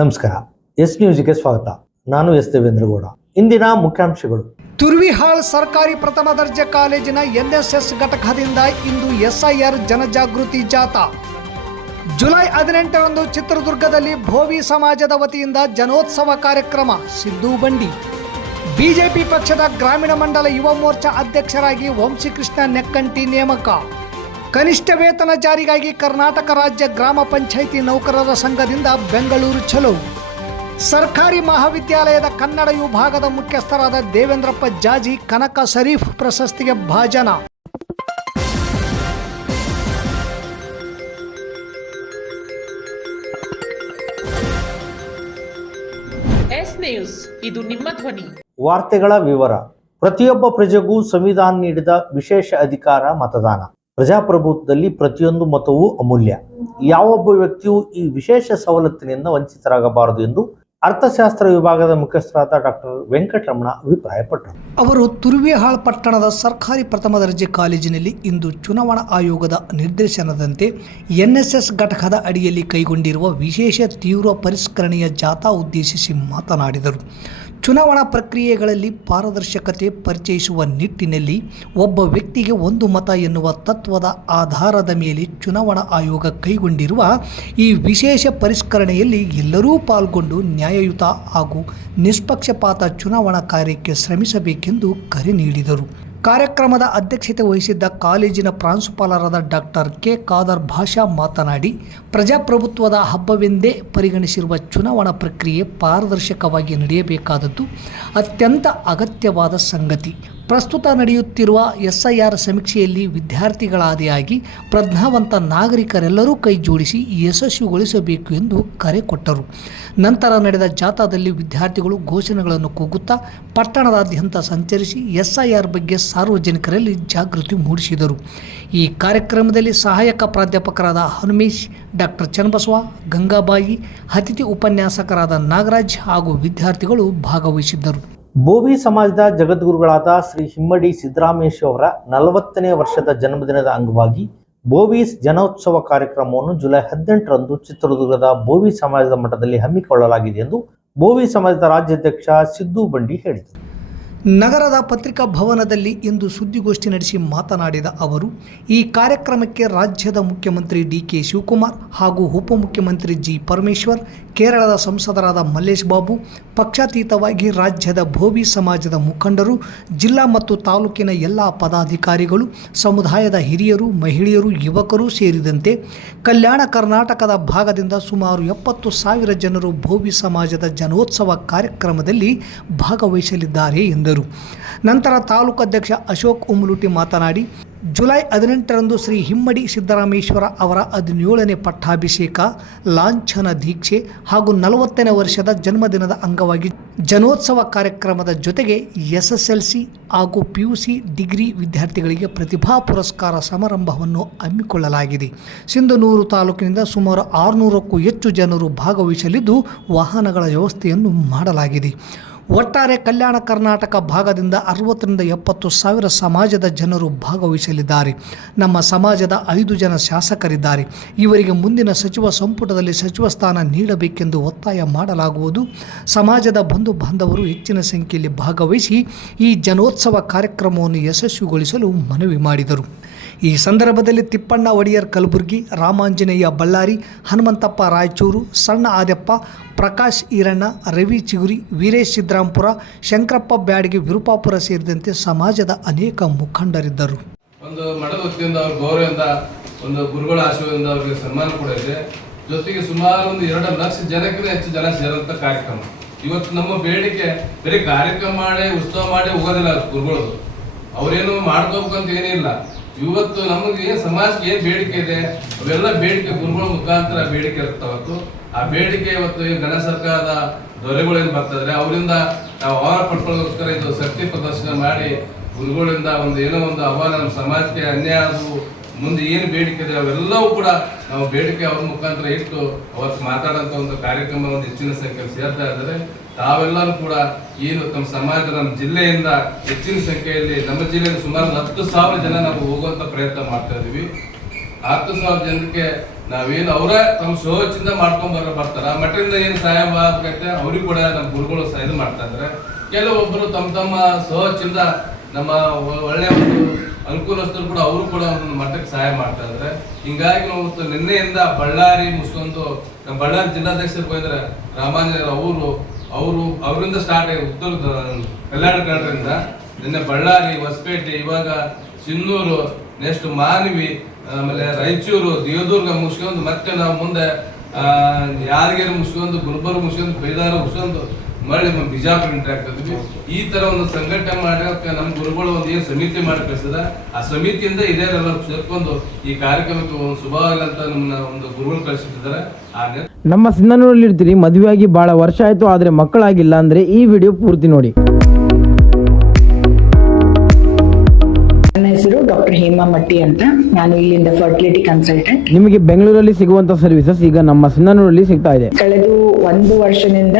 ನಮಸ್ಕಾರ. ಎಸ್ ನ್ಯೂಸ್ಗೆ ಸ್ವಾಗತ. ನಾನು ಎಸ್ ದೇವೇಂದ್ರಗೌಡ. ಇಂದಿನ ಮುಖ್ಯಾಂಶಗಳು. ತುರ್ವಿಹಾಳ್ ಸರ್ಕಾರಿ ಪ್ರಥಮ ದರ್ಜೆ ಕಾಲೇಜಿನ ಎನ್ಎಸ್ಎಸ್ ಘಟಕದಿಂದ ಇಂದು ಎಸ್ಐಆರ್ ಜನಜಾಗೃತಿ ಜಾಥಾ. ಜುಲೈ 18ರಂದು ಚಿತ್ರದುರ್ಗದಲ್ಲಿ ಭೋವಿ ಸಮಾಜದ ವತಿಯಿಂದ ಜನೋತ್ಸವ ಕಾರ್ಯಕ್ರಮ. ಸಿದ್ದು ಬಂಡಿ. ಬಿಜೆಪಿ ಪಕ್ಷದ ಗ್ರಾಮೀಣ ಮಂಡಲ ಯುವ ಮೋರ್ಚಾ ಅಧ್ಯಕ್ಷರಾಗಿ ವಂಶಿಕೃಷ್ಣ ನೆಕ್ಕಂಟಿ ನೇಮಕ. ಕನಿಷ್ಠ ವೇತನ ಜಾರಿಗಾಗಿ ಕರ್ನಾಟಕ ರಾಜ್ಯ ಗ್ರಾಮ ಪಂಚಾಯಿತಿ ನೌಕರರ ಸಂಘದಿಂದ ಬೆಂಗಳೂರು ಚಲೋ. ಸರ್ಕಾರಿ ಮಹಾವಿದ್ಯಾಲಯದ ಕನ್ನಡ ವಿಭಾಗದ ಮುಖ್ಯಸ್ಥರಾದ ದೇವೇಂದ್ರಪ್ಪ ಜಾಜಿ ಕನಕ ಶರೀಫ್ ಪ್ರಶಸ್ತಿಗೆ ಭಾಜನ. ಎಸ್ ನ್ಯೂಸ್, ಇದು ನಿಮ್ಮ ಧ್ವನಿ. ವಾರ್ತೆಗಳ ವಿವರ. ಪ್ರತಿಯೊಬ್ಬ ಪ್ರಜೆಗೂ ಸಂವಿಧಾನ ನೀಡಿದ ವಿಶೇಷ ಅಧಿಕಾರ ಮತದಾನ. ಪ್ರಜಾಪ್ರಭುತ್ವದಲ್ಲಿ ಪ್ರತಿಯೊಂದು ಮತವೂ ಅಮೂಲ್ಯ. ಯಾವೊಬ್ಬ ವ್ಯಕ್ತಿಯೂ ಈ ವಿಶೇಷ ಸವಲತ್ತಿನಿಂದ ವಂಚಿತರಾಗಬಾರದು ಎಂದು ಅರ್ಥಶಾಸ್ತ್ರ ವಿಭಾಗದ ಮುಖ್ಯಸ್ಥರಾದ ಡಾಕ್ಟರ್ ವೆಂಕಟರಮಣ ಅಭಿಪ್ರಾಯಪಟ್ಟರು. ಅವರು ತುರ್ವಿಹಾಳ್ ಪಟ್ಟಣದ ಸರ್ಕಾರಿ ಪ್ರಥಮ ದರ್ಜೆ ಕಾಲೇಜಿನಲ್ಲಿ ಇಂದು ಚುನಾವಣಾ ಆಯೋಗದ ನಿರ್ದೇಶನದಂತೆ ಎನ್ಎಸ್ಎಸ್ ಘಟಕದ ಅಡಿಯಲ್ಲಿ ಕೈಗೊಂಡಿರುವ ವಿಶೇಷ ತೀವ್ರ ಪರಿಷ್ಕರಣೆಯ ಜಾಥಾ ಉದ್ದೇಶಿಸಿ ಮಾತನಾಡಿದರು. ಚುನಾವಣಾ ಪ್ರಕ್ರಿಯೆಗಳಲ್ಲಿ ಪಾರದರ್ಶಕತೆ ಪರಿಚಯಿಸುವ ನಿಟ್ಟಿನಲ್ಲಿ ಒಬ್ಬ ವ್ಯಕ್ತಿಗೆ ಒಂದು ಮತ ಎನ್ನುವ ತತ್ವದ ಆಧಾರದ ಮೇಲೆ ಚುನಾವಣಾ ಆಯೋಗ ಕೈಗೊಂಡಿರುವ ಈ ವಿಶೇಷ ಪರಿಷ್ಕರಣೆಯಲ್ಲಿ ಎಲ್ಲರೂ ಪಾಲ್ಗೊಂಡು ನ್ಯಾಯಯುತ ಹಾಗೂ ನಿಷ್ಪಕ್ಷಪಾತ ಚುನಾವಣಾ ಕಾರ್ಯಕ್ಕೆ ಶ್ರಮಿಸಬೇಕೆಂದು ಕರೆ ನೀಡಿದರು. ಕಾರ್ಯಕ್ರಮದ ಅಧ್ಯಕ್ಷತೆ ವಹಿಸಿದ್ದ ಕಾಲೇಜಿನ ಪ್ರಾಂಶುಪಾಲರಾದ ಡಾಕ್ಟರ್ ಕೆ ಖಾದರ್ ಭಾಷಾ ಮಾತನಾಡಿ, ಪ್ರಜಾಪ್ರಭುತ್ವದ ಹಬ್ಬವೆಂದೇ ಪರಿಗಣಿಸಿರುವ ಚುನಾವಣಾ ಪ್ರಕ್ರಿಯೆ ಪಾರದರ್ಶಕವಾಗಿ ನಡೆಯಬೇಕಾದದ್ದು ಅತ್ಯಂತ ಅಗತ್ಯವಾದ ಸಂಗತಿ. ಪ್ರಸ್ತುತ ನಡೆಯುತ್ತಿರುವ ಎಸ್ಐಆರ್ ಸಮೀಕ್ಷೆಯಲ್ಲಿ ವಿದ್ಯಾರ್ಥಿಗಳಾದಿಯಾಗಿ ಪ್ರಜ್ಞಾವಂತ ನಾಗರಿಕರೆಲ್ಲರೂ ಕೈ ಜೋಡಿಸಿ ಯಶಸ್ವಿಗೊಳಿಸಬೇಕು ಎಂದು ಕರೆ ಕೊಟ್ಟರು. ನಂತರ ನಡೆದ ಜಾಥಾದಲ್ಲಿ ವಿದ್ಯಾರ್ಥಿಗಳು ಘೋಷಣೆಗಳನ್ನು ಕೂಗುತ್ತಾ ಪಟ್ಟಣದಾದ್ಯಂತ ಸಂಚರಿಸಿ ಎಸ್ಐಆರ್ ಬಗ್ಗೆ ಸಾರ್ವಜನಿಕರಲ್ಲಿ ಜಾಗೃತಿ ಮೂಡಿಸಿದರು. ಈ ಕಾರ್ಯಕ್ರಮದಲ್ಲಿ ಸಹಾಯಕ ಪ್ರಾಧ್ಯಾಪಕರಾದ ಹನುಮೇಶ್, ಡಾಕ್ಟರ್ ಚನ್ನಬಸವ, ಗಂಗಾಬಾಯಿ, ಅತಿಥಿ ಉಪನ್ಯಾಸಕರಾದ ನಾಗರಾಜ್ ಹಾಗೂ ವಿದ್ಯಾರ್ಥಿಗಳು ಭಾಗವಹಿಸಿದ್ದರು. ಭೋವಿ ಸಮಾಜದ ಜಗದ್ಗುರುಗಳಾದ ಶ್ರೀ ಹಿಮ್ಮಡಿ ಸಿದ್ದರಾಮೇಶ್ವರ ಅವರ 40ನೇ ವರ್ಷದ ಜನ್ಮದಿನದ ಅಂಗವಾಗಿ ಭೋವಿ ಜನೋತ್ಸವ ಕಾರ್ಯಕ್ರಮವನ್ನು ಜುಲೈ 18ರಂದು ಚಿತ್ರದುರ್ಗದ ಭೋವಿ ಸಮಾಜದ ಮಠದಲ್ಲಿ ಹಮ್ಮಿಕೊಳ್ಳಲಾಗಿದೆ ಎಂದು ಭೋವಿ ಸಮಾಜದ ರಾಜ್ಯಾಧ್ಯಕ್ಷ ಸಿದ್ದು ಬಂಡಿ ಹೇಳಿದರು. ನಗರದ ಪತ್ರಿಕಾ ಭವನದಲ್ಲಿ ಇಂದು ಸುದ್ದಿಗೋಷ್ಠಿ ನಡೆಸಿ ಮಾತನಾಡಿದ ಅವರು, ಈ ಕಾರ್ಯಕ್ರಮಕ್ಕೆ ರಾಜ್ಯದ ಮುಖ್ಯಮಂತ್ರಿ ಡಿ.ಕೆ. ಶಿವಕುಮಾರ್ ಹಾಗೂ ಉಪಮುಖ್ಯಮಂತ್ರಿ ಜಿ. ಪರಮೇಶ್ವರ್, ಕೇರಳದ ಸಂಸದರಾದ ಮಲ್ಲೇಶ್ ಬಾಬು, ಪಕ್ಷಾತೀತವಾಗಿ ರಾಜ್ಯದ ಭೋವಿ ಸಮಾಜದ ಮುಖಂಡರು, ಜಿಲ್ಲಾ ಮತ್ತು ತಾಲೂಕಿನ ಎಲ್ಲ ಪದಾಧಿಕಾರಿಗಳು, ಸಮುದಾಯದ ಹಿರಿಯರು, ಮಹಿಳೆಯರು, ಯುವಕರು ಸೇರಿದಂತೆ ಕಲ್ಯಾಣ ಕರ್ನಾಟಕದ ಭಾಗದಿಂದ ಸುಮಾರು 70,000 ಜನರು ಭೋವಿ ಸಮಾಜದ ಜನೋತ್ಸವ ಕಾರ್ಯಕ್ರಮದಲ್ಲಿ ಭಾಗವಹಿಸಲಿದ್ದಾರೆ ಎಂದರು. ನಂತರ ತಾಲೂಕು ಅಧ್ಯಕ್ಷ ಅಶೋಕ್ ಉಮ್ಲುಟಿ ಮಾತನಾಡಿ, ಜುಲೈ 18ರಂದು ಶ್ರೀ ಹಿಮ್ಮಡಿ ಸಿದ್ದರಾಮೇಶ್ವರ ಅವರ 17ನೇ ಪಟ್ಟಾಭಿಷೇಕ, ಲಾಂಛನ ದೀಕ್ಷೆ ಹಾಗೂ 40ನೇ ವರ್ಷದ ಜನ್ಮದಿನದ ಅಂಗವಾಗಿ ಜನೋತ್ಸವ ಕಾರ್ಯಕ್ರಮದ ಜೊತೆಗೆ SSLC ಹಾಗೂ PUC ಡಿಗ್ರಿ ವಿದ್ಯಾರ್ಥಿಗಳಿಗೆ ಪ್ರತಿಭಾ ಪುರಸ್ಕಾರ ಸಮಾರಂಭವನ್ನು ಹಮ್ಮಿಕೊಳ್ಳಲಾಗಿದೆ. ಸಿಂಧನೂರು ತಾಲೂಕಿನಿಂದ ಸುಮಾರು 600ಕ್ಕೂ ಹೆಚ್ಚು ಜನರು ಭಾಗವಹಿಸಲಿದ್ದು ವಾಹನಗಳ ವ್ಯವಸ್ಥೆಯನ್ನು ಮಾಡಲಾಗಿದೆ. ಒಟ್ಟಾರೆ ಕಲ್ಯಾಣ ಕರ್ನಾಟಕ ಭಾಗದಿಂದ 60ರಿಂದ 70,000 ಸಮಾಜದ ಜನರು ಭಾಗವಹಿಸಲಿದ್ದಾರೆ. ನಮ್ಮ ಸಮಾಜದ 5 ಜನ ಶಾಸಕರಿದ್ದಾರೆ. ಇವರಿಗೆ ಮುಂದಿನ ಸಚಿವ ಸಂಪುಟದಲ್ಲಿ ಸಚಿವ ಸ್ಥಾನ ನೀಡಬೇಕೆಂದು ಒತ್ತಾಯ ಮಾಡಲಾಗುವುದು. ಸಮಾಜದ ಬಂಧು ಬಾಂಧವರು ಹೆಚ್ಚಿನ ಸಂಖ್ಯೆಯಲ್ಲಿ ಭಾಗವಹಿಸಿ ಈ ಜನೋತ್ಸವ ಕಾರ್ಯಕ್ರಮವನ್ನು ಯಶಸ್ವಿಗೊಳಿಸಲು ಮನವಿ ಮಾಡಿದರು. ಈ ಸಂದರ್ಭದಲ್ಲಿ ತಿಪ್ಪಣ್ಣ ಒಡೆಯರ್ ಕಲಬುರಗಿ, ರಾಮಾಂಜನೇಯ ಬಳ್ಳಾರಿ, ಹನುಮಂತಪ್ಪ ರಾಯಚೂರು, ಸಣ್ಣ ಆದ್ಯಪ್ಪ, ಪ್ರಕಾಶ್ ಈರಣ್ಣ, ರವಿ ಚಿಗುರಿ, ವೀರೇಶ್ ಸಿದ್ದರಾಂಪುರ, ಶಂಕರಪ್ಪ ಬ್ಯಾಡಗಿ, ವಿರುಪಾಪುರ ಸೇರಿದಂತೆ ಸಮಾಜದ ಅನೇಕ ಮುಖಂಡರಿದ್ದರು. ಒಂದು ಮಠದ ವತಿಯಿಂದ ಅವ್ರ ಗೌರವದಿಂದ ಒಂದು ಗುರುಗಳ ಆಶೀರ್ವಾದದಿಂದ ಅವರಿಗೆ ಸನ್ಮಾನ ಕೂಡ ಇದೆ. ಜೊತೆಗೆ ಸುಮಾರು ಒಂದು 2 ಲಕ್ಷ ಜನಕ್ಕಿಂತ ಹೆಚ್ಚು ಜನ ಸೇರಂತ ಕಾರ್ಯಕ್ರಮ. ಇವತ್ತು ನಮ್ಮ ಬೇಡಿಕೆ ಬರೀ ಕಾರ್ಯಕ್ರಮ ಮಾಡಿ ಉತ್ಸವ ಮಾಡಿ ಹೋಗೋದಿಲ್ಲ. ಗುರುಗಳು ಅವ್ರೇನು ಮಾಡ್ಕೋಬೇಕಂತ ಏನಿಲ್ಲ. ಇವತ್ತು ನಮಗೆ ಸಮಾಜಕ್ಕೆ ಏನು ಬೇಡಿಕೆ ಇದೆ ಅವೆಲ್ಲ ಬೇಡಿಕೆ ಗುರುಗಳ ಮುಖಾಂತರ ಬೇಡಿಕೆ ಇರ್ತಾವತ್ತು. ಆ ಬೇಡಿಕೆ ಇವತ್ತು ಈ ಘನ ಸರ್ಕಾರದ ದೊರೆಗಳೇನು ಬರ್ತಿದ್ರೆ ಅವರಿಂದ ನಾವು ಆಹಾರ ಪಡ್ಕೊಳ್ಳೋಸ್ಕರ ಇದು ಶಕ್ತಿ ಪ್ರದರ್ಶನ ಮಾಡಿ ಗುರುಗಳಿಂದ ಒಂದು ಏನೋ ಒಂದು ಆಹ್ವಾನ ನಮ್ಮ ಸಮಾಜಕ್ಕೆ ಅನ್ಯಾಯ ಆದವು ಮುಂದೆ ಏನು ಬೇಡಿಕೆ ಇದೆ ಅವೆಲ್ಲವೂ ಕೂಡ ನಾವು ಬೇಡಿಕೆ ಅವ್ರ ಮುಖಾಂತರ ಇಟ್ಟು ಅವತ್ತು ಮಾತಾಡೋಂಥ ಒಂದು ಕಾರ್ಯಕ್ರಮ ಒಂದು ಹೆಚ್ಚಿನ ಸಂಖ್ಯೆಯಲ್ಲಿ ಸೇರ್ತಾ ಇದ್ದಾರೆ. ತಾವೆಲ್ಲರೂ ಕೂಡ ಏನು ನಮ್ಮ ಸಮಾಜ ನಮ್ಮ ಜಿಲ್ಲೆಯಿಂದ ಹೆಚ್ಚಿನ ಸಂಖ್ಯೆಯಲ್ಲಿ ನಮ್ಮ ಜಿಲ್ಲೆಯಲ್ಲಿ ಸುಮಾರು 10,000 ಜನ ನಾವು ಹೋಗುವಂಥ ಪ್ರಯತ್ನ ಮಾಡ್ತಾ ಇದ್ದೀವಿ. 10,000 ಜನಕ್ಕೆ ನಾವೇನು ಅವರ ತಮ್ಮ ಶೋಚಿಂದ ಮಾಡ್ಕೊಂಡ್ ಬರ್ತಾರ ಮಠದಿಂದ ಏನು ಸಹಾಯ ಆಗಬೇಕೈತೆ ಅವ್ರಿಗೆ ಕೂಡ ನಮ್ಮ ಗುರುಗಳು ಇದು ಮಾಡ್ತಾ ಇದ್ದಾರೆ. ಕೆಲವೊಬ್ಬರು ತಮ್ಮ ಸಹಚಿಂದ ನಮ್ಮ ಒಳ್ಳೆಯ ಒಂದು ಅನುಕೂಲಸ್ಥರು ಕೂಡ ಅವರು ಕೂಡ ಒಂದು ಮಠಕ್ಕೆ ಸಹಾಯ ಮಾಡ್ತಾ ಇದ್ದಾರೆ. ಹಿಂಗಾಗಿ ನಾವು ನಿನ್ನೆಯಿಂದ ಬಳ್ಳಾರಿ ಮುಗಿಸ್ಕೊಂಡು ನಮ್ಮ ಬಳ್ಳಾರಿ ಜಿಲ್ಲಾಧ್ಯಕ್ಷರು ಹೋಗಿದ್ರೆ ರಾಮಾಂಜನೇಯರು ಅವರಿಂದ ಸ್ಟಾರ್ಟ್ ಆಗಿ ಉತ್ತರ ಕಲ್ಯಾಣ ಕರ್ನಾಟಕದಿಂದ ನಿನ್ನೆ ಬಳ್ಳಾರಿ, ಹೊಸಪೇಟೆ, ಇವಾಗ ಸಿನ್ನೂರು, ನೆಕ್ಸ್ಟ್ ಮಾನವಿ, ಆಮೇಲೆ ರಾಯಚೂರು, ದೇವದುರ್ಗ ಮುಗಿಸ್ಕೊಂಡು ಮತ್ತೆ ನಾವು ಮುಂದೆ ಯಾದಗಿರಿ ಮುಗಿಸ್ಕೊಂಡು, ಗುಲ್ಬರ್ಗ ಮುಗಿಸ್ಕೊಂಡು, ಬೈದಾರ ಮುಗಿಸ್ಕೊಂಡು ಮಳೆ ಬಿಜಾಪುರ ಇಂಟ್ರಾಕ್ಟ್ ಆಗ್ತೀವಿ. ಈ ತರ ಒಂದು ಸಂಘಟನೆ ಮಾಡೋಕೆ ನಮ್ಮ ಗುರುಗಳು ಒಂದು ಏನು ಸಮಿತಿ ಮಾಡಿ ಕಳಿಸಿದ ಆ ಸಮಿತಿಯಿಂದ ಇದೇರೆಲ್ಲ ಸೇರ್ಕೊಂಡು ಈ ಕಾರ್ಯಕ್ರಮಕ್ಕೆ ಒಂದು ಶುಭವಾಗಲಂತ ನಮ್ಮ ಒಂದು ಗುರುಗಳು ಕಳಿಸಿದ್ದಾರೆ. ನಮ್ಮ ಸಿಂಧನೂರಲ್ಲಿ ಇರ್ತೀರಿ, ಮದುವೆಯಾಗಿ ಬಹಳ ವರ್ಷ ಆಯ್ತು ಆದ್ರೆ ಮಕ್ಕಳಾಗಿಲ್ಲ ಅಂದ್ರೆ ಈ ವಿಡಿಯೋ ಪೂರ್ತಿ ನೋಡಿ. ನನ್ನ ಹೆಸರು ಡಾಕ್ಟರ್ ಹೇಮಾ ಮಟ್ಟಿ ಅಂತ. ನಾನು ಇಲ್ಲಿಂದ ಫರ್ಟಿಲಿಟಿ ಕನ್ಸಲ್ಟೆಂಟ್. ನಿಮಗೆ ಬೆಂಗಳೂರಲ್ಲಿ ಸಿಗುವಂತ ಸರ್ವಿಸಸ್ ಈಗ ನಮ್ಮ ಸಿಂಧನೂರಲ್ಲಿ ಸಿಗ್ತಾ ಇದೆ. ಕಳೆದ 1 ವರ್ಷದಿಂದ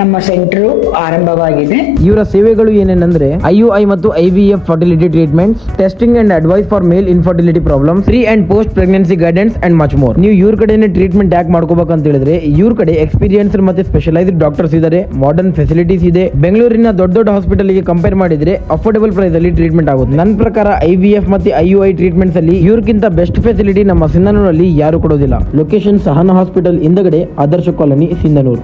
ನಮ್ಮ ಸೆಂಟರ್ ಆರಂಭವಾಗಿದೆ. ಇವರ ಸೇವೆಗಳು ಏನೇನಂದ್ರೆ IUI ಮತ್ತು IVF fertility treatments, testing and advice for male infertility problems, pre and post pregnancy guidance and much more. ನೀವು ಇವ್ರ ಕಡೆನೇ ಟ್ರೀಟ್ಮೆಂಟ್ ಯಾಕೆ ಮಾಡ್ಕೋಬೇಕಂತ ಹೇಳಿದ್ರೆ ಇವ್ರ ಕಡೆ ಎಕ್ಸ್ಪೀರಿಯನ್ಸ್ ಮತ್ತೆ ಸ್ಪೆಷಲೈಸ್ಡ್ ಡಾಕ್ಟರ್ಸ್ ಇದ್ದಾರೆ, ಮಾಡರ್ನ್ ಫೆಸಿಲಿಟೀಸ್ ಇದೆ. ಬೆಂಗಳೂರಿನ ದೊಡ್ಡ ಹಾಸ್ಪಿಟಲ್ ಗೆ ಕಂಪೇರ್ ಮಾಡಿದ್ರೆ ಅಫೋರ್ಡಬಲ್ ಪ್ರೈಸ್ ಅಲ್ಲಿ ಟ್ರೀಟ್ಮೆಂಟ್ ಆಗುತ್ತೆ. ನನ್ನ ಪ್ರಕಾರ IVF ಮತ್ತೆ IUI ಟ್ರೀಟ್ಮೆಂಟ್ಸ್ ಅಲ್ಲಿ ಇವ್ರಕ್ಕಿಂತ ಬೆಸ್ಟ್ ಫೆಸಿಲಿಟಿ ನಮ್ಮ ಸಿಂಧನೂರಲ್ಲಿ ಯಾರು ಕೊಡೋದಿಲ್ಲ. ಲೊಕೇಶನ್ ಸಹನಾ ಹಾಸ್ಪಿಟಲ್ ಹಿಂದಗಡೆ, ಆದರ್ಶ ಕಾಲೋನಿ, ಸಿಂಧನೂರು.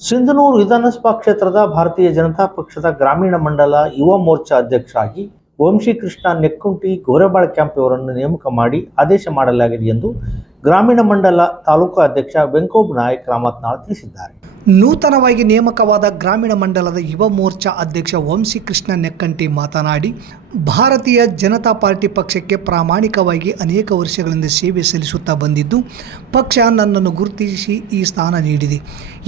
ಸಿಂಧನೂರು ವಿಧಾನಸಭಾ ಕ್ಷೇತ್ರದ ಭಾರತೀಯ ಜನತಾ ಪಕ್ಷದ ಗ್ರಾಮೀಣ ಮಂಡಲ ಯುವ ಮೋರ್ಚಾ ಅಧ್ಯಕ್ಷರಾಗಿ ವಂಶೀಕೃಷ್ಣ ನೆಕ್ಕುಂಟಿ ಗೋರೆಬಾಳ ಕ್ಯಾಂಪ್ ಅವರನ್ನು ನೇಮಕ ಮಾಡಿ ಆದೇಶ ಮಾಡಲಾಗಿದೆ ಎಂದು ಗ್ರಾಮೀಣ ಮಂಡಲ ತಾಲೂಕು ಅಧ್ಯಕ್ಷ ವೆಂಕೋಬ್ ನಾಯಕ್ ರಾಮತ್ನಾಳ್ ತಿಳಿಸಿದ್ದಾರೆ. ನೂತನವಾಗಿ ನೇಮಕವಾದ ಗ್ರಾಮೀಣ ಮಂಡಲದ ಯುವ ಮೋರ್ಚಾ ಅಧ್ಯಕ್ಷ ವಂಶೀಕೃಷ್ಣ ನೆಕ್ಕಂಟಿ ಮಾತನಾಡಿ, ಭಾರತೀಯ ಜನತಾ ಪಾರ್ಟಿ ಪಕ್ಷಕ್ಕೆ ಪ್ರಾಮಾಣಿಕವಾಗಿ ಅನೇಕ ವರ್ಷಗಳಿಂದ ಸೇವೆ ಸಲ್ಲಿಸುತ್ತಾ ಬಂದಿದ್ದು, ಪಕ್ಷ ನನ್ನನ್ನು ಗುರುತಿಸಿ ಈ ಸ್ಥಾನ ನೀಡಿದೆ.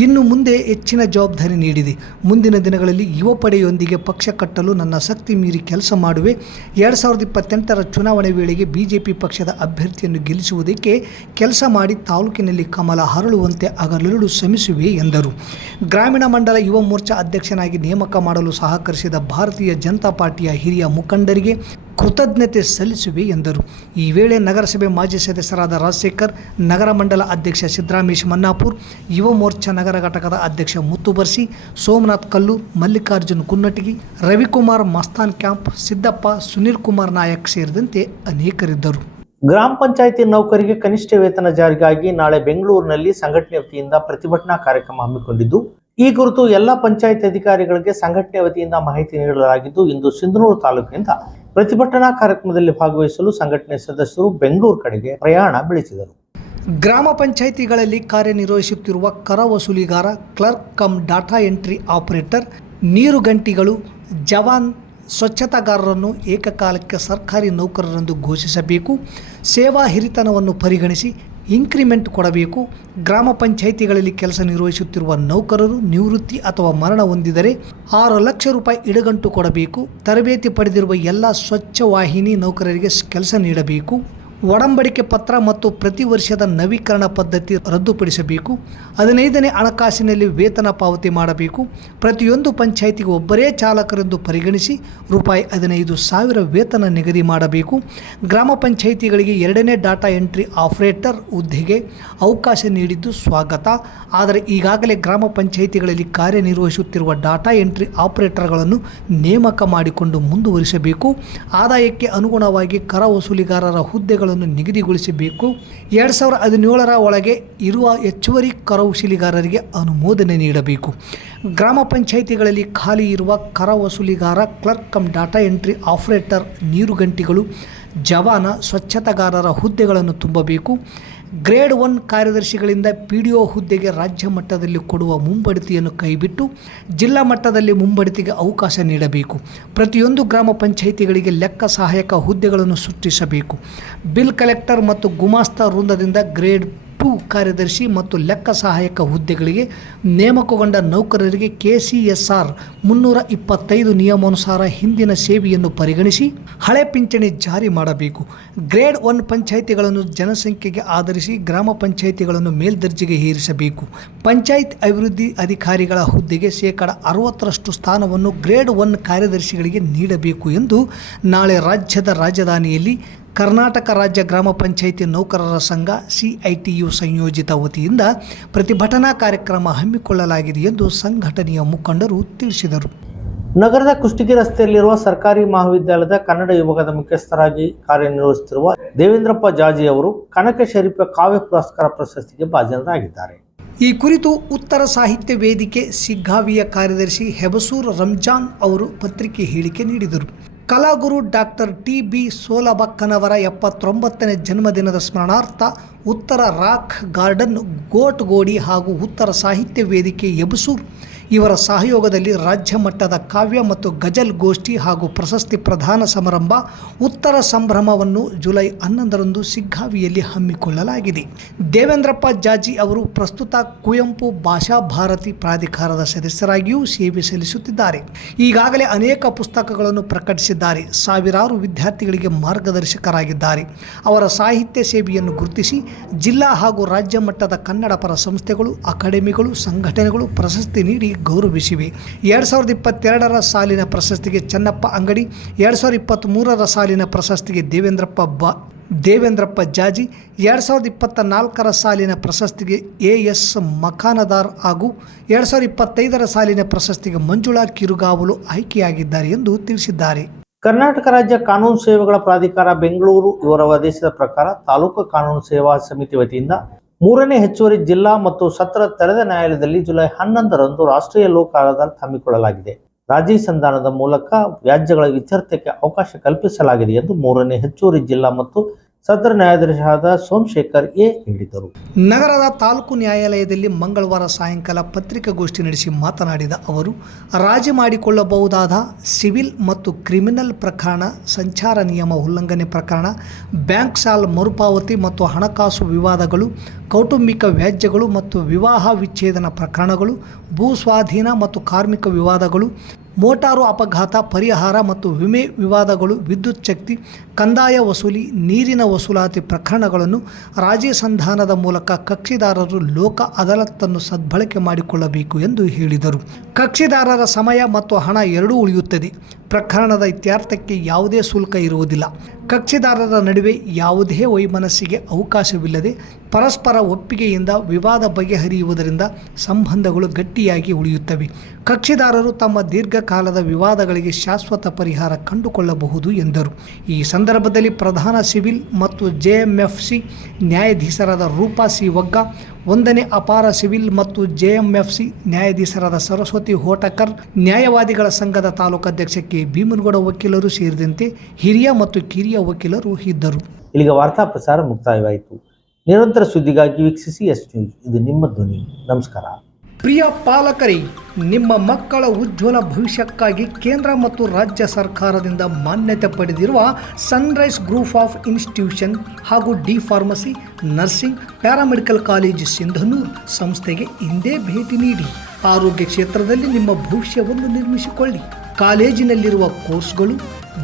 ಇನ್ನು ಮುಂದೆ ಹೆಚ್ಚಿನ ಜವಾಬ್ದಾರಿ ನೀಡಿದೆ. ಮುಂದಿನ ದಿನಗಳಲ್ಲಿ ಯುವ ಪಡೆಯೊಂದಿಗೆ ಪಕ್ಷ ಕಟ್ಟಲು ನನ್ನ ಶಕ್ತಿ ಮೀರಿ ಕೆಲಸ ಮಾಡುವೆ. 2028ರ ಚುನಾವಣೆ ವೇಳೆಗೆ ಬಿಜೆಪಿ ಪಕ್ಷದ ಅಭ್ಯರ್ಥಿಯನ್ನು ಗೆಲ್ಲಿಸುವುದಕ್ಕೆ ಕೆಲಸ ಮಾಡಿ ತಾಲೂಕಿನಲ್ಲಿ ಕಮಲ ಹರಳುವಂತೆ ಹಗಲಿರುಳು ಶ್ರಮಿಸುವೆ ಎಂದರು. ಗ್ರಾಮೀಣ ಮಂಡಲ ಯುವ ಮೋರ್ಚಾ ಅಧ್ಯಕ್ಷನಾಗಿ ನೇಮಕ ಮಾಡಲು ಸಹಕರಿಸಿದ ಭಾರತೀಯ ಜನತಾ ಪಾರ್ಟಿಯ ಹಿರಿಯ ಮುಖಂಡರಿಗೆ ಕೃತಜ್ಞತೆ ಸಲ್ಲಿಸುವೆ ಎಂದರು. ಈ ವೇಳೆ ನಗರಸಭೆ ಮಾಜಿ ಸದಸ್ಯರಾದ ರಾಜಶೇಖರ್, ನಗರ ಮಂಡಲ ಅಧ್ಯಕ್ಷ ಸಿದ್ದರಾಮೇಶ್ ಮನ್ನಾಪುರ್, ಯುವ ಮೋರ್ಚಾ ನಗರ ಘಟಕದ ಅಧ್ಯಕ್ಷ ಮುತ್ತುಬರ್ಸಿ, ಸೋಮನಾಥ್ ಕಲ್ಲೂರ್, ಮಲ್ಲಿಕಾರ್ಜುನ್ ಕುನ್ನಟಗಿ, ರವಿಕುಮಾರ್ ಮಸ್ತಾನ್ ಕ್ಯಾಂಪ್, ಸಿದ್ದಪ್ಪ, ಸುನೀಲ್ ಕುಮಾರ್ ನಾಯಕ್ ಸೇರಿದಂತೆ ಅನೇಕರಿದ್ದರು. ಗ್ರಾಮ ಪಂಚಾಯಿತಿ ನೌಕರಿಗೆ ಕನಿಷ್ಠ ವೇತನ ಜಾರಿಗಾಗಿ ನಾಳೆ ಬೆಂಗಳೂರಿನಲ್ಲಿ ಸಂಘಟನೆ ವತಿಯಿಂದ ಪ್ರತಿಭಟನಾ ಕಾರ್ಯಕ್ರಮ ಹಮ್ಮಿಕೊಂಡಿದ್ದು, ಈ ಕುರಿತು ಎಲ್ಲ ಪಂಚಾಯಿತಿ ಅಧಿಕಾರಿಗಳಿಗೆ ಸಂಘಟನೆ ವತಿಯಿಂದ ಮಾಹಿತಿ ನೀಡಲಾಗಿದ್ದು, ಇಂದು ಸಿಂಧನೂರು ತಾಲೂಕಿನಿಂದ ಪ್ರತಿಭಟನಾ ಕಾರ್ಯಕ್ರಮದಲ್ಲಿ ಭಾಗವಹಿಸಲು ಸಂಘಟನೆ ಸದಸ್ಯರು ಬೆಂಗಳೂರು ಕಡೆಗೆ ಪ್ರಯಾಣ ಬೆಳೆಸಿದರು. ಗ್ರಾಮ ಪಂಚಾಯಿತಿಗಳಲ್ಲಿ ಕಾರ್ಯನಿರ್ವಹಿಸುತ್ತಿರುವ ಕರ ವಸೂಲಿಗಾರ, clerk cum data entry operator, ನೀರುಗಂಟಿಗಳು, ಜವಾನ್, ಸ್ವಚ್ಛತಾಗಾರರನ್ನು ಏಕಕಾಲಕ್ಕೆ ಸರ್ಕಾರಿ ನೌಕರರೆಂದು ಘೋಷಿಸಬೇಕು. ಸೇವಾ ಹಿರಿತನವನ್ನು ಪರಿಗಣಿಸಿ ಇನ್ಕ್ರಿಮೆಂಟ್ ಕೊಡಬೇಕು. ಗ್ರಾಮ ಪಂಚಾಯಿತಿಗಳಲ್ಲಿ ಕೆಲಸ ನಿರ್ವಹಿಸುತ್ತಿರುವ ನೌಕರರು ನಿವೃತ್ತಿ ಅಥವಾ ಮರಣ ಹೊಂದಿದರೆ 6 ಲಕ್ಷ ರೂಪಾಯಿ ಇಡಗಂಟು ಕೊಡಬೇಕು. ತರಬೇತಿ ಪಡೆದಿರುವ ಎಲ್ಲ ಸ್ವಚ್ಛ ವಾಹಿನಿ ನೌಕರರಿಗೆ ಕೆಲಸ ನೀಡಬೇಕು. ಒಡಂಬಡಿಕೆ ಪತ್ರ ಮತ್ತು ಪ್ರತಿ ವರ್ಷದ ನವೀಕರಣ ಪದ್ಧತಿ ರದ್ದುಪಡಿಸಬೇಕು. 15ನೇ ಹಣಕಾಸಿನಲ್ಲಿ ವೇತನ ಪಾವತಿ ಮಾಡಬೇಕು. ಪ್ರತಿಯೊಂದು ಪಂಚಾಯಿತಿಗೆ ಒಬ್ಬರೇ ಚಾಲಕರೆಂದು ಪರಿಗಣಿಸಿ ₹15,000 ವೇತನ ನಿಗದಿ ಮಾಡಬೇಕು. ಗ್ರಾಮ ಪಂಚಾಯಿತಿಗಳಿಗೆ 2ನೇ ಡಾಟಾ ಎಂಟ್ರಿ ಆಪರೇಟರ್ ಹುದ್ದೆಗೆ ಅವಕಾಶ ನೀಡಿದ್ದು ಸ್ವಾಗತ. ಆದರೆ ಈಗಾಗಲೇ ಗ್ರಾಮ ಪಂಚಾಯಿತಿಗಳಲ್ಲಿ ಕಾರ್ಯನಿರ್ವಹಿಸುತ್ತಿರುವ ಡಾಟಾ ಎಂಟ್ರಿ ಆಪರೇಟರ್ಗಳನ್ನು ನೇಮಕ ಮಾಡಿಕೊಂಡು ಮುಂದುವರಿಸಬೇಕು. ಆದಾಯಕ್ಕೆ ಅನುಗುಣವಾಗಿ ಕರ ವಸೂಲಿಗಾರರ ಹುದ್ದೆಗಳನ್ನು ನಿಗದಿಗೊಳಿಸಬೇಕು. 2017ರ ಒಳಗೆ ಇರುವ ಹೆಚ್ಚುವರಿ ಕರ ವಸೂಲಿಗಾರರಿಗೆ ಅನುಮೋದನೆ ನೀಡಬೇಕು. ಗ್ರಾಮ ಪಂಚಾಯಿತಿಗಳಲ್ಲಿ ಖಾಲಿ ಇರುವ ಕರ ವಸೂಲಿಗಾರ, clerk cum data entry operator, ನೀರುಗಂಟಿಗಳು, ಜವಾನ, ಸ್ವಚ್ಛತಾಗಾರರ ಹುದ್ದೆಗಳನ್ನು ತುಂಬಬೇಕು. ಗ್ರೇಡ್ 1 ಕಾರ್ಯದರ್ಶಿಗಳಿಂದ PDO ಹುದ್ದೆಗೆ ರಾಜ್ಯ ಮಟ್ಟದಲ್ಲಿ ಕೊಡುವ ಮುಂಬಡ್ತಿಯನ್ನು ಕೈಬಿಟ್ಟು ಜಿಲ್ಲಾ ಮಟ್ಟದಲ್ಲಿ ಮುಂಬಡ್ತಿಗೆ ಅವಕಾಶ ನೀಡಬೇಕು. ಪ್ರತಿಯೊಂದು ಗ್ರಾಮ ಪಂಚಾಯಿತಿಗಳಿಗೆ ಲೆಕ್ಕ ಸಹಾಯಕ ಹುದ್ದೆಗಳನ್ನು ಸೃಷ್ಟಿಸಬೇಕು. ಬಿಲ್ ಕಲೆಕ್ಟರ್ ಮತ್ತು ಗುಮಾಸ್ತ ವೃಂದದಿಂದ ಗ್ರೇಡ್ 2 ಕಾರ್ಯದರ್ಶಿ ಮತ್ತು ಲೆಕ್ಕ ಸಹಾಯಕ ಹುದ್ದೆಗಳಿಗೆ ನೇಮಕಗೊಂಡ ನೌಕರರಿಗೆ KCSR 325 ನಿಯಮಾನುಸಾರ ಹಿಂದಿನ ಸೇವೆಯನ್ನು ಪರಿಗಣಿಸಿ ಹಳೆ ಪಿಂಚಣಿ ಜಾರಿ ಮಾಡಬೇಕು. ಗ್ರೇಡ್ 1 ಪಂಚಾಯಿತಿಗಳನ್ನು ಜನಸಂಖ್ಯೆಗೆ ಆಧರಿಸಿ ಗ್ರಾಮ ಪಂಚಾಯಿತಿಗಳನ್ನು ಮೇಲ್ದರ್ಜೆಗೆ ಏರಿಸಬೇಕು. ಪಂಚಾಯತ್ ಅಭಿವೃದ್ಧಿ ಅಧಿಕಾರಿಗಳ ಹುದ್ದೆಗೆ 60% ಸ್ಥಾನವನ್ನು ಗ್ರೇಡ್ 1 ಕಾರ್ಯದರ್ಶಿಗಳಿಗೆ ನೀಡಬೇಕು ಎಂದು ನಾಳೆ ರಾಜ್ಯದ ರಾಜಧಾನಿಯಲ್ಲಿ ಕರ್ನಾಟಕ ರಾಜ್ಯ ಗ್ರಾಮ ಪಂಚಾಯಿತಿ ನೌಕರರ ಸಂಘ CITU ಸಂಯೋಜಿತ ವತಿಯಿಂದ ಪ್ರತಿಭಟನಾ ಕಾರ್ಯಕ್ರಮ ಹಮ್ಮಿಕೊಳ್ಳಲಾಗಿದೆ ಎಂದು ಸಂಘಟನೆಯ ಮುಖಂಡರು ತಿಳಿಸಿದರು. ನಗರದ ಕುಷ್ಟಗಿ ರಸ್ತೆಯಲ್ಲಿರುವ ಸರ್ಕಾರಿ ಮಹಾವಿದ್ಯಾಲಯದ ಕನ್ನಡ ವಿಭಾಗದ ಮುಖ್ಯಸ್ಥರಾಗಿ ಕಾರ್ಯನಿರ್ವಹಿಸುತ್ತಿರುವ ದೇವೇಂದ್ರಪ್ಪ ಜಾಜಿ ಅವರು ಕನಕ ಶರೀಫ ಕಾವ್ಯ ಪುರಸ್ಕಾರ ಪ್ರಶಸ್ತಿಗೆ ಭಾಜನರಾಗಿದ್ದಾರೆ. ಈ ಕುರಿತು ಉತ್ತರ ಸಾಹಿತ್ಯ ವೇದಿಕೆ ಸಿಗ್ಗಾವಿಯ ಕಾರ್ಯದರ್ಶಿ ಹೆಬಸೂರ್ ರಂಜಾನ್ ಅವರು ಪತ್ರಿಕೆ ಹೇಳಿಕೆ ನೀಡಿದರು. ಕಲಾಗುರು ಡಾಕ್ಟರ್ TB ಸೋಲಬಕ್ಕನವರ 79ನೇ ಜನ್ಮದಿನದ ಸ್ಮರಣಾರ್ಥ ಉತ್ತರ ರಾಕ್ ಗಾರ್ಡನ್ ಗೋಟ್ಗೋಡಿ ಹಾಗೂ ಉತ್ತರ ಸಾಹಿತ್ಯ ವೇದಿಕೆ ಹೆಬಸೂರ್ ಇವರ ಸಹಯೋಗದಲ್ಲಿ ರಾಜ್ಯ ಮಟ್ಟದ ಕಾವ್ಯ ಮತ್ತು ಗಜಲ್ ಗೋಷ್ಠಿ ಹಾಗೂ ಪ್ರಶಸ್ತಿ ಪ್ರದಾನ ಸಮಾರಂಭ ಉತ್ತರ ಸಂಭ್ರಮವನ್ನು ಜುಲೈ 11ರಂದು ಸಿಗ್ಗಾವಿಯಲ್ಲಿ ಹಮ್ಮಿಕೊಳ್ಳಲಾಗಿದೆ. ದೇವೇಂದ್ರಪ್ಪ ಜಾಜಿ ಅವರು ಪ್ರಸ್ತುತ ಕುವೆಂಪು ಭಾಷಾ ಭಾರತಿ ಪ್ರಾಧಿಕಾರದ ಸದಸ್ಯರಾಗಿಯೂ ಸೇವೆ ಸಲ್ಲಿಸುತ್ತಿದ್ದಾರೆ. ಈಗಾಗಲೇ ಅನೇಕ ಪುಸ್ತಕಗಳನ್ನು ಪ್ರಕಟಿಸಿದ್ದಾರೆ. ಸಾವಿರಾರು ವಿದ್ಯಾರ್ಥಿಗಳಿಗೆ ಮಾರ್ಗದರ್ಶಕರಾಗಿದ್ದಾರೆ. ಅವರ ಸಾಹಿತ್ಯ ಸೇವೆಯನ್ನು ಗುರುತಿಸಿ ಜಿಲ್ಲಾ ಹಾಗೂ ರಾಜ್ಯ ಮಟ್ಟದ ಕನ್ನಡ ಪರ ಸಂಸ್ಥೆಗಳು, ಅಕಾಡೆಮಿಗಳು, ಸಂಘಟನೆಗಳು ಪ್ರಶಸ್ತಿ ನೀಡಿ ಗೌರವಿಸಿವೆ. 2022ರ ಸಾಲಿನ ಪ್ರಶಸ್ತಿಗೆ ಚನ್ನಪ್ಪ ಅಂಗಡಿ, 2023ರ ಸಾಲಿನ ಪ್ರಶಸ್ತಿಗೆ ದೇವೇಂದ್ರಪ್ಪ ಜಾಜಿ, 2024ರ ಸಾಲಿನ ಪ್ರಶಸ್ತಿಗೆ AS ಮಖಾನದಾರ್ ಹಾಗೂ 2025ರ ಸಾಲಿನ ಪ್ರಶಸ್ತಿಗೆ ಮಂಜುಳಾ ಕಿರುಗಾವಲು ಆಯ್ಕೆಯಾಗಿದ್ದಾರೆ ಎಂದು ತಿಳಿಸಿದ್ದಾರೆ. ಕರ್ನಾಟಕ ರಾಜ್ಯ ಕಾನೂನು ಸೇವೆಗಳ ಪ್ರಾಧಿಕಾರ ಬೆಂಗಳೂರು ಇವರ ಆದೇಶದ ಪ್ರಕಾರ ತಾಲೂಕು ಕಾನೂನು ಸೇವಾ ಸಮಿತಿ ವತಿಯಿಂದ 3ನೇ ಹೆಚ್ಚುವರಿ ಜಿಲ್ಲಾ ಮತ್ತು ಸತ್ರ ತೆರೆದ ನ್ಯಾಯಾಲಯದಲ್ಲಿ ಜುಲೈ 11ರಂದು ರಾಷ್ಟ್ರೀಯ ಲೋಕ ಅದಾಲತ್ ಹಮ್ಮಿಕೊಳ್ಳಲಾಗಿದೆ. ರಾಜಿ ಸಂಧಾನದ ಮೂಲಕ ವ್ಯಾಜ್ಯಗಳ ಇತ್ಯರ್ಥಕ್ಕೆ ಅವಕಾಶ ಕಲ್ಪಿಸಲಾಗಿದೆ ಎಂದು 3ನೇ ಹೆಚ್ಚುವರಿ ಜಿಲ್ಲಾ ಮತ್ತು ಸತ್ರ ನ್ಯಾಯಾಧೀಶರಾದ ಸೋಮಶೇಖರ್ ಎ ಹೇಳಿದರು. ನಗರದ ತಾಲೂಕು ನ್ಯಾಯಾಲಯದಲ್ಲಿ ಮಂಗಳವಾರ ಸಾಯಂಕಾಲ ಪತ್ರಿಕಾಗೋಷ್ಠಿ ನಡೆಸಿ ಮಾತನಾಡಿದ ಅವರು, ರಾಜಿ ಮಾಡಿಕೊಳ್ಳಬಹುದಾದ ಸಿವಿಲ್ ಮತ್ತು ಕ್ರಿಮಿನಲ್ ಪ್ರಕರಣ, ಸಂಚಾರ ನಿಯಮ ಉಲ್ಲಂಘನೆ ಪ್ರಕರಣ, ಬ್ಯಾಂಕ್ ಸಾಲ ಮರುಪಾವತಿ ಮತ್ತು ಹಣಕಾಸು ವಿವಾದಗಳು, ಕೌಟುಂಬಿಕ ವ್ಯಾಜ್ಯಗಳು ಮತ್ತು ವಿವಾಹ ವಿಚ್ಛೇದನ ಪ್ರಕರಣಗಳು, ಭೂ ಸ್ವಾಧೀನ ಮತ್ತು ಕಾರ್ಮಿಕ ವಿವಾದಗಳು, ಮೋಟಾರು ಅಪಘಾತ ಪರಿಹಾರ ಮತ್ತು ವಿಮೆ ವಿವಾದಗಳು, ವಿದ್ಯುತ್ ಶಕ್ತಿ, ಕಂದಾಯ ವಸೂಲಿ, ನೀರಿನ ವಸೂಲಾತಿ ಪ್ರಕರಣಗಳನ್ನು ರಾಜಿ ಸಂಧಾನದ ಮೂಲಕ ಕಕ್ಷಿದಾರರು ಲೋಕ ಅದಾಲತನ್ನು ಸದ್ಬಳಕೆ ಮಾಡಿಕೊಳ್ಳಬೇಕು ಎಂದು ಹೇಳಿದರು. ಕಕ್ಷಿದಾರರ ಸಮಯ ಮತ್ತು ಹಣ ಎರಡೂ ಉಳಿಯುತ್ತದೆ. ಪ್ರಕರಣದ ಇತ್ಯರ್ಥಕ್ಕೆ ಯಾವುದೇ ಶುಲ್ಕ ಇರುವುದಿಲ್ಲ. ಕಕ್ಷಿದಾರರ ನಡುವೆ ಯಾವುದೇ ವೈಮನಸ್ಸಿಗೆ ಅವಕಾಶವಿಲ್ಲದೆ ಪರಸ್ಪರ ಒಪ್ಪಿಗೆಯಿಂದ ವಿವಾದ ಬಗೆಹರಿಯುವುದರಿಂದ ಸಂಬಂಧಗಳು ಗಟ್ಟಿಯಾಗಿ ಉಳಿಯುತ್ತವೆ. ಕಕ್ಷಿದಾರರು ತಮ್ಮ ದೀರ್ಘಕಾಲದ ವಿವಾದಗಳಿಗೆ ಶಾಶ್ವತ ಪರಿಹಾರ ಕಂಡುಕೊಳ್ಳಬಹುದು ಎಂದರು. ಈ ಸಂದರ್ಭದಲ್ಲಿ ಪ್ರಧಾನ ಸಿವಿಲ್ ಮತ್ತು JMFC ನ್ಯಾಯಾಧೀಶರಾದ ರೂಪಾ ಸಿ ವಗ್ಗ, 1ನೇ ಅಪಾರ ಸಿವಿಲ್ ಮತ್ತು JMFC ನ್ಯಾಯಾಧೀಶರಾದ ಸರಸ್ವತಿ ಹೋಟಕರ್, ನ್ಯಾಯವಾದಿಗಳ ಸಂಘದ ತಾಲೂಕಾಧ್ಯಕ್ಷ K ಭೀಮನಗೌಡ ವಕೀಲರು ಸೇರಿದಂತೆ ಹಿರಿಯ ಮತ್ತು ಕಿರಿಯ ವಕೀಲರು ಇದ್ದರು. ಇಲ್ಲಿಗೆ ವಾರ್ತಾ ಪ್ರಸಾರ ಮುಕ್ತಾಯವಾಯಿತು. ನಿರಂತರ ಸುದ್ದಿಗಾಗಿ ವೀಕ್ಷಿಸಿ ಎಸ್ ನ್ಯೂಸ್, ಇದು ನಿಮ್ಮ ಧ್ವನಿ. ನಮಸ್ಕಾರ. ಪ್ರಿಯ ಪಾಲಕರೇ, ನಿಮ್ಮ ಮಕ್ಕಳ ಉಜ್ವಲ ಭವಿಷ್ಯಕ್ಕಾಗಿ ಕೇಂದ್ರ ಮತ್ತು ರಾಜ್ಯ ಸರ್ಕಾರದಿಂದ ಮಾನ್ಯತೆ ಪಡೆದಿರುವ ಸನ್ರೈಸ್ ಗ್ರೂಪ್ ಆಫ್ ಇನ್ಸ್ಟಿಟ್ಯೂಷನ್ ಹಾಗೂ D pharmacy, nursing, paramedical college Sindhanur ಸಂಸ್ಥೆಗೆ ಇಂದೇ ಭೇಟಿ ನೀಡಿ ಆರೋಗ್ಯ ಕ್ಷೇತ್ರದಲ್ಲಿ ನಿಮ್ಮ ಭವಿಷ್ಯವನ್ನು ನಿರ್ಮಿಸಿಕೊಳ್ಳಿ. ಕಾಲೇಜಿನಲ್ಲಿರುವ ಕೋರ್ಸ್ಗಳು: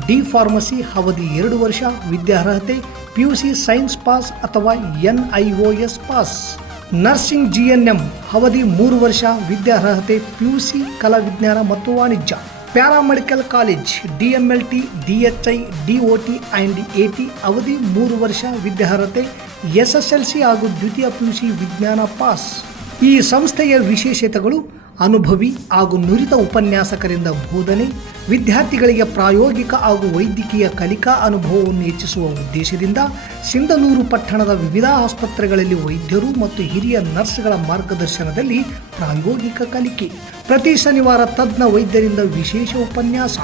ಡಿ ಫಾರ್ಮಸಿ ಅವಧಿ 2 ವರ್ಷ, ವಿದ್ಯಾರ್ಹತೆ PUC ಸೈನ್ಸ್ ಪಾಸ್ ಅಥವಾ NIOS ಪಾಸ್. ನರ್ಸಿಂಗ್ GNM ಅವಧಿ 3 ವರ್ಷ, ವಿದ್ಯಾರ್ಹತೆ PUC ಕಲಾ ವಿಜ್ಞಾನ ಮತ್ತು ವಾಣಿಜ್ಯ. Paramedical college DMLT, DHI, DOT and AT ಅವಧಿ 3 ವರ್ಷ, ವಿದ್ಯಾರ್ಹತೆ SSLC ಹಾಗೂ ದ್ವಿತೀಯ PUC ವಿಜ್ಞಾನ ಪಾಸ್. ಈ ಸಂಸ್ಥೆಯ ವಿಶೇಷತೆಗಳು: ಅನುಭವಿ ಹಾಗೂ ನುರಿತ ಉಪನ್ಯಾಸಕರಿಂದ ಬೋಧನೆ, ವಿದ್ಯಾರ್ಥಿಗಳಿಗೆ ಪ್ರಾಯೋಗಿಕ ಹಾಗೂ ವೈದ್ಯಕೀಯ ಕಲಿಕಾ ಅನುಭವವನ್ನು ಹೆಚ್ಚಿಸುವ ಉದ್ದೇಶದಿಂದ ಸಿಂಧನೂರು ಪಟ್ಟಣದ ವಿವಿಧ ಆಸ್ಪತ್ರೆಗಳಲ್ಲಿ ವೈದ್ಯರು ಮತ್ತು ಹಿರಿಯ ನರ್ಸ್ಗಳ ಮಾರ್ಗದರ್ಶನದಲ್ಲಿ ಪ್ರಾಯೋಗಿಕ ಕಲಿಕೆ. ಪ್ರತಿ ಶನಿವಾರ ತಜ್ಞ ವೈದ್ಯರಿಂದ ವಿಶೇಷ ಉಪನ್ಯಾಸ.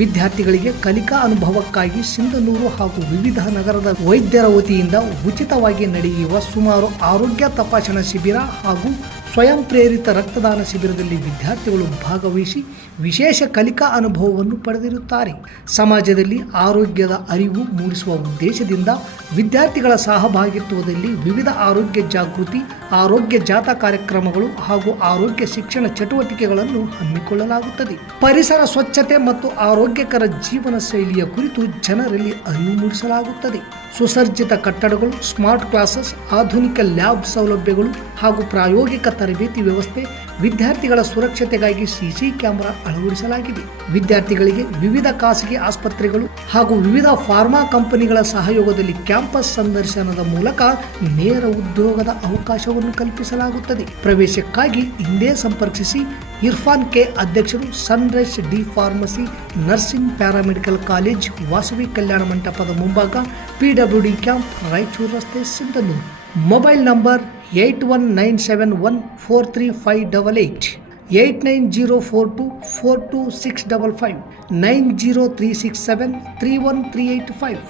ವಿದ್ಯಾರ್ಥಿಗಳಿಗೆ ಕಲಿಕಾ ಅನುಭವಕ್ಕಾಗಿ ಸಿಂಧನೂರು ಹಾಗೂ ವಿವಿಧ ನಗರದ ವೈದ್ಯರ ವತಿಯಿಂದ ಉಚಿತವಾಗಿ ನಡೆಯುವ ಸುಮಾರು ಆರೋಗ್ಯ ತಪಾಸಣಾ ಶಿಬಿರ ಹಾಗೂ ಸ್ವಯಂ ಪ್ರೇರಿತ ರಕ್ತದಾನ ಶಿಬಿರದಲ್ಲಿ ವಿದ್ಯಾರ್ಥಿಗಳು ಭಾಗವಹಿಸಿ ವಿಶೇಷ ಕಲಿಕಾ ಅನುಭವವನ್ನು ಪಡೆದಿರುತ್ತಾರೆ. ಸಮಾಜದಲ್ಲಿ ಆರೋಗ್ಯದ ಅರಿವು ಮೂಡಿಸುವ ಉದ್ದೇಶದಿಂದ ವಿದ್ಯಾರ್ಥಿಗಳ ಸಹಭಾಗಿತ್ವದಲ್ಲಿ ವಿವಿಧ ಆರೋಗ್ಯ ಜಾಗೃತಿ, ಆರೋಗ್ಯ ಜಾಥಾ ಕಾರ್ಯಕ್ರಮಗಳು ಹಾಗೂ ಆರೋಗ್ಯ ಶಿಕ್ಷಣ ಚಟುವಟಿಕೆಗಳನ್ನು ಹಮ್ಮಿಕೊಳ್ಳಲಾಗುತ್ತದೆ. ಪರಿಸರ ಸ್ವಚ್ಛತೆ ಮತ್ತು ಆರೋಗ್ಯಕರ ಜೀವನ ಶೈಲಿಯ ಕುರಿತು ಜನರಲ್ಲಿ ಅರಿವು ಮೂಡಿಸಲಾಗುತ್ತದೆ. ಸುಸಜ್ಜಿತ ಕಟ್ಟಡಗಳು, ಸ್ಮಾರ್ಟ್ ಕ್ಲಾಸಸ್, ಆಧುನಿಕ ಲ್ಯಾಬ್ ಸೌಲಭ್ಯಗಳು ಹಾಗೂ ಪ್ರಾಯೋಗಿಕ ತರಬೇತಿ ವ್ಯವಸ್ಥೆ, ವಿದ್ಯಾರ್ಥಿಗಳ ಸುರಕ್ಷತೆಗಾಗಿ ಸಿಸಿ ಕ್ಯಾಮೆರಾ ಅಳವಡಿಸಲಾಗಿದೆ. ವಿದ್ಯಾರ್ಥಿಗಳಿಗೆ ವಿವಿಧ ಖಾಸಗಿ ಆಸ್ಪತ್ರೆಗಳು ಹಾಗೂ ವಿವಿಧ ಫಾರ್ಮಾ ಕಂಪನಿಗಳ ಸಹಯೋಗದಲ್ಲಿ ಕ್ಯಾಂಪಸ್ ಸಂದರ್ಶನದ ಮೂಲಕ ನೇರ ಉದ್ಯೋಗದ ಅವಕಾಶವನ್ನು ಕಲ್ಪಿಸಲಾಗುತ್ತದೆ. ಪ್ರವೇಶಕ್ಕಾಗಿ ಹಿಂದೆ ಸಂಪರ್ಕಿಸಿ. ಇರ್ಫಾನ್ ಕೆ, ಅಧ್ಯಕ್ಷರು, Sunrise D pharmacy nursing paramedical college, Vasavi ಕಲ್ಯಾಣ ಮಂಟಪದ ಮುಂಭಾಗ, PWD ಕ್ಯಾಂಪ್, ರಾಯಚೂರು ರಸ್ತೆ, ಸಿಂಧನೂರು. Mobile number 8197143588, 8904242655, 903673135.